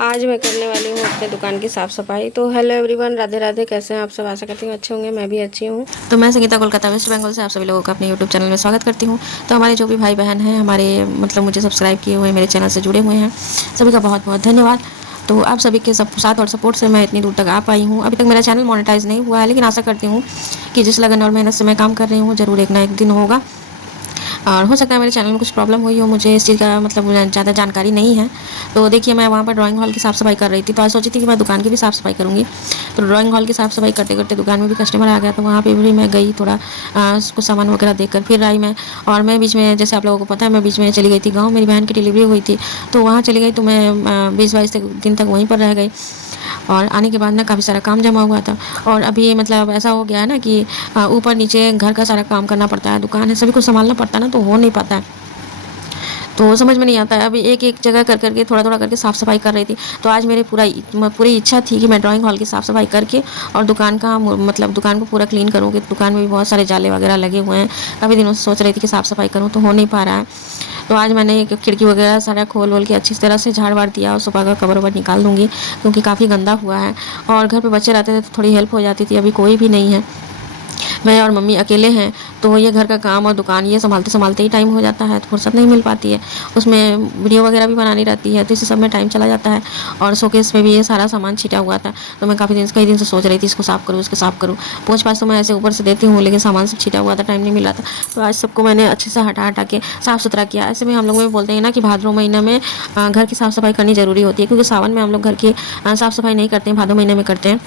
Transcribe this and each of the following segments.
आज मैं करने वाली हूँ अपने दुकान की साफ़ सफाई। तो हेलो एवरीवन, राधे राधे। कैसे हैं आप सब? आशा करती हूँ अच्छे होंगे। मैं भी अच्छी हूँ। तो मैं संगीता कोलकाता वेस्ट बंगाल से आप सभी लोगों का अपने यूट्यूब चैनल में स्वागत करती हूँ। तो हमारे जो भी भाई बहन हैं, हमारे मतलब मुझे सब्सक्राइब किए हुए मेरे चैनल से जुड़े हुए हैं, सभी का बहुत बहुत धन्यवाद। तो आप सभी के सब साथ और सपोर्ट से मैं इतनी दूर तक आ पाई हूँ। अभी तक मेरा चैनल मोनेटाइज नहीं हुआ है, लेकिन आशा करती हूँ कि जिस लगन और मेहनत से मैं काम कर रही हूँ, ज़रूर एक ना एक दिन होगा। और हो सकता है मेरे चैनल में कुछ प्रॉब्लम हुई हो, मुझे इस चीज़ का मतलब ज़्यादा जानकारी नहीं है। तो देखिए, मैं वहाँ पर ड्राइंग हॉल की साफ़ सफाई कर रही थी, तो आज सोची थी कि मैं दुकान की भी साफ़ सफाई करूँगी। तो ड्राइंग हॉल की साफ़ सफाई करते करते दुकान में भी कस्टमर आ गया, तो वहाँ पे भी मैं गई, थोड़ा कुछ सामान वगैरह देखकर फिर आई मैं। और मैं बीच में, जैसे आप लोगों को पता है, मैं बीच में चली गई थी गाँव, मेरी बहन की डिलीवरी हुई थी, तो वहाँ चली गई। तो मैं 20-22 दिन तक वहीं पर रह गई। और आने के बाद ना काफ़ी सारा काम जमा हुआ था। और अभी मतलब ऐसा हो गया है ना कि ऊपर नीचे घर का सारा काम करना पड़ता है, दुकान है, सभी को संभालना पड़ता है ना, तो हो नहीं पाता है। तो समझ में नहीं आता है। अभी एक एक जगह कर करके थोड़ा थोड़ा करके साफ़ सफाई कर रही थी। तो आज मेरी पूरी इच्छा थी कि मैं ड्राइंग हॉल की साफ़ सफाई करके और दुकान का मतलब दुकान को पूरा क्लीन करूँगी। दुकान में भी बहुत सारे जाले वगैरह लगे हुए हैं। काफ़ी दिनों से सोच रही थी कि साफ़ सफाई करूँ, तो हो नहीं पा रहा है। तो आज मैंने एक खिड़की वगैरह सारा खोल वोल के अच्छी तरह से झाड़ वाड़ दिया, और सोफा का कवर ववर निकाल दूँगी, क्योंकि काफ़ी गंदा हुआ है। और घर पे बच्चे रहते थे तो थोड़ी हेल्प हो जाती थी। अभी कोई भी नहीं है, मैं और मम्मी अकेले हैं, तो ये घर का काम और दुकान ये संभालते संभालते ही टाइम हो जाता है, तो फुर्सत नहीं मिल पाती है। उसमें वीडियो वगैरह भी बनानी रहती है, तो इसी सब में टाइम चला जाता है। और शोकेस में भी ये सारा सामान छिटा हुआ था, तो मैं कई दिन से सोच रही थी इसको साफ़ करूँ, इसको साफ़ करूँ। पोंछ पाछ तो मैं ऐसे ऊपर से देती हूँ, लेकिन सामान सब छिटा हुआ था, टाइम नहीं मिल रहा था। तो आज सबको मैंने अच्छे से हटा हटा के साफ़ सुथरा किया। ऐसे में हम लोग में बोलते हैं ना कि भाद्रो महीना में घर की साफ़ सफाई करनी ज़रूरी होती है, क्योंकि सावन में हम लोग घर की साफ़ सफाई नहीं करते हैं, भादो महीने में करते हैं।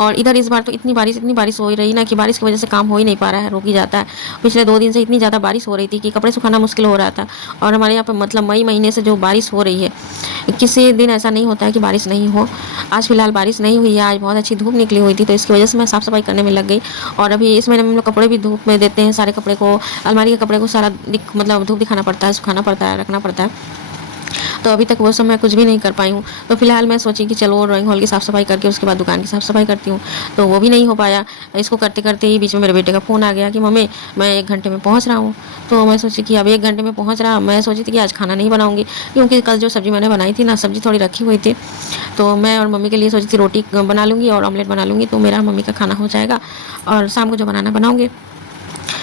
और इधर इस बार तो इतनी बारिश हो रही ना कि बारिश की वजह से काम हो ही नहीं पा रहा है, रुक ही जाता है। पिछले 2 दिन से इतनी ज़्यादा बारिश हो रही थी कि कपड़े सुखाना मुश्किल हो रहा था। और हमारे यहाँ पर मतलब मई महीने से जो बारिश हो रही है, किसी दिन ऐसा नहीं होता है कि बारिश नहीं हो। आज फिलहाल बारिश नहीं हुई है, आज बहुत अच्छी धूप निकली हुई थी, तो इसकी वजह से मैं साफ़ सफाई करने में लग गई। और अभी इस महीने में हम लोग कपड़े भी धूप में देते हैं, सारे कपड़े को, अलमारी के कपड़े को सारा मतलब धूप दिखाना पड़ता है, सुखाना पड़ता है, रखना पड़ता है। तो अभी तक वो सब मैं कुछ भी नहीं कर पाई हूँ। तो फिलहाल मैं सोची कि चलो ड्राइंग हॉल की साफ़ सफाई करके उसके बाद दुकान की साफ़ सफाई करती हूँ, तो वो भी नहीं हो पाया। इसको करते करते ही बीच में मेरे बेटे का फ़ोन आ गया कि मम्मी, मैं 1 घंटे में पहुँच रहा हूँ। तो मैं सोची कि अब 1 घंटे में पहुँच रहा, मैं सोची थी कि आज खाना नहीं बनाऊँगी, क्योंकि कल जो सब्ज़ी मैंने बनाई थी ना, सब्ज़ी थोड़ी रखी हुई थी। तो मैं और मम्मी के लिए सोची थी रोटी बना लूँगी और ऑमलेट बना लूँगी, तो मेरा मम्मी का खाना हो जाएगा, और शाम को जो बनाना बनाऊँगी।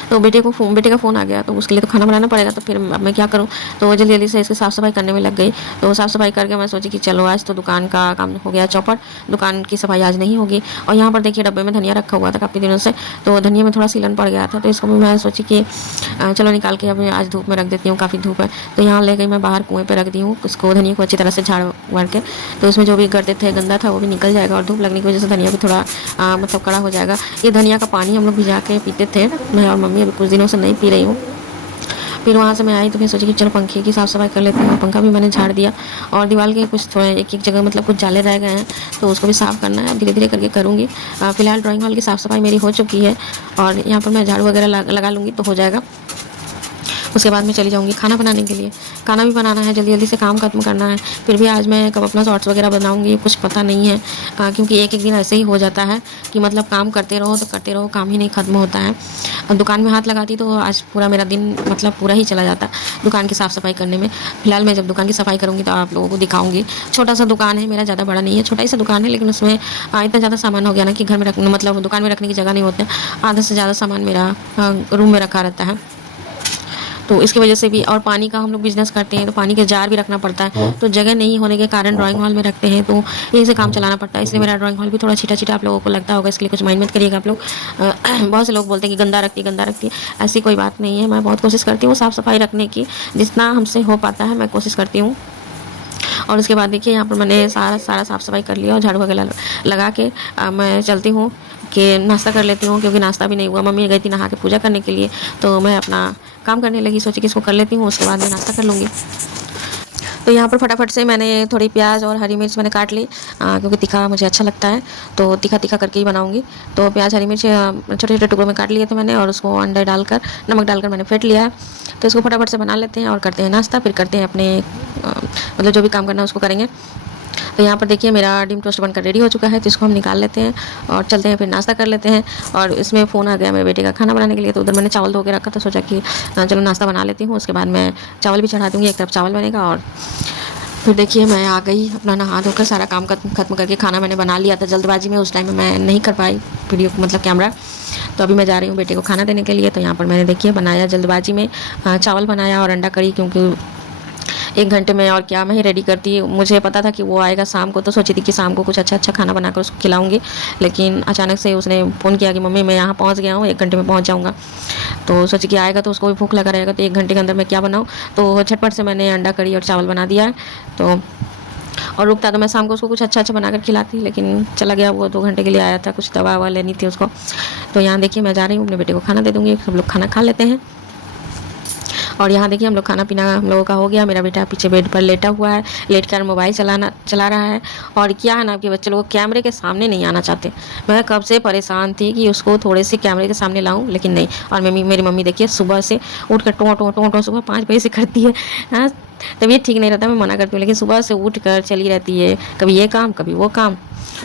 तो बेटे का फ़ोन आ गया, तो उसके लिए तो खाना बनाना पड़ेगा। तो फिर अब मैं क्या करूँ, तो जल्दी जल्दी से इसकी साफ़ सफाई करने में लग गई। तो साफ़ सफाई करके मैं सोची कि चलो आज तो दुकान का काम हो गया चौपट, दुकान की सफाई आज नहीं होगी। और यहाँ पर देखिए डब्बे में धनिया रखा हुआ था काफ़ी दिनों से, तो धनिया में थोड़ा सीलन पड़ गया था, तो इसको भी मैं सोची कि चलो निकाल के अब आज धूप में रख देती हूँ, काफ़ी धूप है। तो यहाँ ले गई मैं बाहर कुएँ पर रख दी हूँ उसको, धनिया को अच्छी तरह से झाड़ वाड़ के। तो इसमें जो भी गर्दे थे, गंदा था, वो भी निकल जाएगा, और धूप लगने की वजह से धनिया भी थोड़ा मतलब कड़ा हो जाएगा। ये धनिया का पानी हम लोग भिजा के पीते थे, मैं और मम्मी, अभी कुछ दिनों से नहीं पी रही हूँ। फिर वहाँ से मैं आई तो फिर सोची कि चलो पंखे की साफ़ सफाई कर लेती हूँ। पंखा भी मैंने झाड़ दिया, और दीवार के कुछ थोड़े एक एक जगह मतलब कुछ जाले रह गए हैं, तो उसको भी साफ़ करना है, धीरे धीरे करके करूँगी। फिलहाल ड्राइंग हॉल की साफ़ सफाई मेरी हो चुकी है, और यहाँ पर मैं झाड़ू वगैरह लगा लूँगी तो हो जाएगा। उसके बाद मैं चली जाऊँगी खाना बनाने के लिए। खाना भी बनाना है, जल्दी जल्दी से काम खत्म करना है। फिर भी आज मैं कब अपना शॉर्ट्स वगैरह बनाऊँगी कुछ पता नहीं है, क्योंकि एक एक दिन ऐसे ही हो जाता है कि मतलब काम करते रहो तो करते रहो, काम ही नहीं खत्म होता है। दुकान में हाथ लगाती तो आज पूरा मेरा दिन मतलब पूरा ही चला जाता दुकान की साफ़ सफाई करने में। फिलहाल मैं जब दुकान की सफाई करूँगी तो आप लोगों को दिखाऊँगी। छोटा सा दुकान है मेरा, ज़्यादा बड़ा नहीं है, छोटा ही सा दुकान है, लेकिन उसमें इतना ज़्यादा सामान हो गया ना कि घर में मतलब दुकान में रखने की जगह नहीं होती है। आधा से ज़्यादा सामान मेरा रूम में रखा रहता है, तो इसकी वजह से भी। और पानी का हम लोग बिज़नेस करते हैं, तो पानी के जार भी रखना पड़ता है, तो जगह नहीं होने के कारण ड्राइंग हॉल में रखते हैं, तो यहीं से काम चलाना पड़ता है। इसलिए मेरा ड्राइंग हॉल भी थोड़ा छिटा छिटा आप लोगों को लगता होगा, इसके लिए कुछ माइंड मत करिएगा आप लोग। बहुत से लोग बोलते हैं कि गंदा रखती है, ऐसी कोई बात नहीं है। मैं बहुत कोशिश करती हूँ साफ़ सफाई रखने की, जितना हमसे हो पाता है मैं कोशिश करती हूँ। और उसके बाद देखिए यहाँ पर मैंने सारा साफ़ सफाई कर लिया, और झाड़ू वगैरह लगा के मैं चलती हूँ कि नाश्ता कर लेती हूँ, क्योंकि नाश्ता भी नहीं हुआ। मम्मी गई थी नहा के पूजा करने के लिए, तो मैं अपना काम करने लगी, सोची कि इसको कर लेती हूँ, उसके बाद मैं नाश्ता कर लूँगी। तो यहाँ पर फटाफट से मैंने थोड़ी प्याज और हरी मिर्च मैंने काट ली, क्योंकि तीखा मुझे अच्छा लगता है, तो तीखा तीखा करके ही बनाऊँगी। तो प्याज हरी मिर्च छोटे छोटे टुकड़ों में काट लिए थे मैंने, और उसको अंडा डालकर नमक डालकर मैंने फेंट लिया है। तो इसको फटाफट से बना लेते हैं और करते हैं नाश्ता, फिर करते हैं अपने मतलब जो भी काम करना है उसको करेंगे। तो यहाँ पर देखिए मेरा डिम टोस्ट बनकर रेडी हो चुका है, तो इसको हम निकाल लेते हैं और चलते हैं, फिर नाश्ता कर लेते हैं। और इसमें फ़ोन आ गया मेरे बेटे का खाना बनाने के लिए, तो उधर मैंने चावल धो के रखा था, सोचा कि चलो नाश्ता बना लेती हूँ, उसके बाद मैं चावल भी चढ़ा दूँगी। एक तरफ चावल बनेगा और फिर देखिए मैं आ गई, अपना नहा धोकर सारा काम खत्म करके, खाना मैंने बना लिया था जल्दबाजी में, उस टाइम में मैं नहीं कर पाई वीडियो मतलब कैमरा। तो अभी मैं जा रही हूँ बेटे को खाना देने के लिए। तो यहाँ पर मैंने देखिए बनाया जल्दबाजी में चावल बनाया और अंडा करी, क्योंकि 1 घंटे में और क्या मैं ही रेडी करती। मुझे पता था कि वो आएगा शाम को, तो सोची थी कि शाम को कुछ अच्छा अच्छा खाना बनाकर उसको खिलाऊंगी। लेकिन अचानक से उसने फ़ोन किया कि मम्मी मैं यहाँ पहुँच गया हूँ, 1 घंटे में पहुँच जाऊँगा। तो सोची कि आएगा तो उसको भी भूख लगा रहेगा, तो 1 घंटे के अंदर मैं क्या बनाऊँ। तो झटपट से मैंने अंडा करी और चावल बना दिया है। तो और रुकता तो मैं शाम को उसको कुछ अच्छा अच्छा बनाकर खिलाती, लेकिन चला गया वो, 2 घंटे के लिए आया था, कुछ दवा ववा लेनी थी उसको। तो यहाँ देखिए मैं जा रही हूँ, अपने बेटे को खाना दे दूँगी, सब लोग खाना खा लेते हैं। और यहाँ देखिए हम लोग खाना पीना हम लोगों का हो गया। मेरा बेटा पीछे बेड पर लेटा हुआ है, लेट कर मोबाइल चला रहा है। और क्या है ना कि बच्चे लोग कैमरे के सामने नहीं आना चाहते। मैं कब से परेशान थी कि उसको थोड़े से कैमरे के सामने लाऊं, लेकिन नहीं। और मेरी मम्मी देखिए सुबह से उठ कर टों टों टों टों सुबह 5 बजे से करती है। हाँ, तबीयत ठीक नहीं रहता, मैं मना करती हूँ, लेकिन सुबह से उठ कर चली रहती है, कभी ये काम कभी वो काम।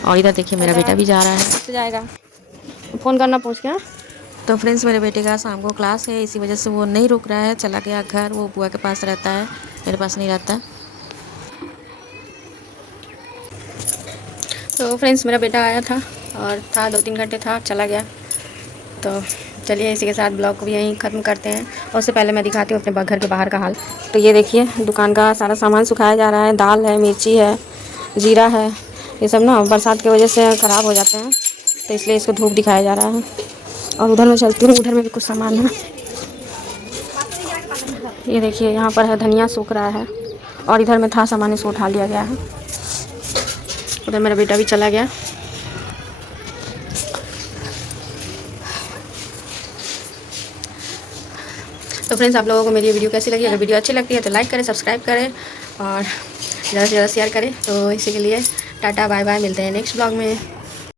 और इधर देखिए मेरा बेटा भी जा रहा है, जाएगा फ़ोन करना पूछ के। तो फ्रेंड्स मेरे बेटे का शाम को क्लास है, इसी वजह से वो नहीं रुक रहा है, चला गया घर। वो बुआ के पास रहता है, मेरे पास नहीं रहता। तो फ्रेंड्स मेरा बेटा आया था और था 2-3 घंटे था, चला गया। तो चलिए इसी के साथ ब्लॉग को भी यहीं ख़त्म करते हैं। और उससे पहले मैं दिखाती हूँ अपने घर के बाहर का हाल। तो ये देखिए दुकान का सारा सामान सुखाया जा रहा है, दाल है, मिर्ची है, जीरा है, ये सब ना बरसात की वजह से ख़राब हो जाते हैं, तो इसलिए इसको धूप दिखाया जा रहा है। और उधर मैं चलती हूँ, उधर में भी कुछ सामान है। ये देखिए यहाँ पर है धनिया सूख रहा है, और इधर में था सामान, इसको उठा लिया गया है। उधर मेरा बेटा भी चला गया। तो फ्रेंड्स आप लोगों को मेरी वीडियो कैसी लगी? अगर वीडियो अच्छी लगती है तो लाइक करें, सब्सक्राइब करें और ज़्यादा से ज़्यादा शेयर करें। तो इसी के लिए टाटा बाय बाय, मिलते हैं नेक्स्ट ब्लॉग में।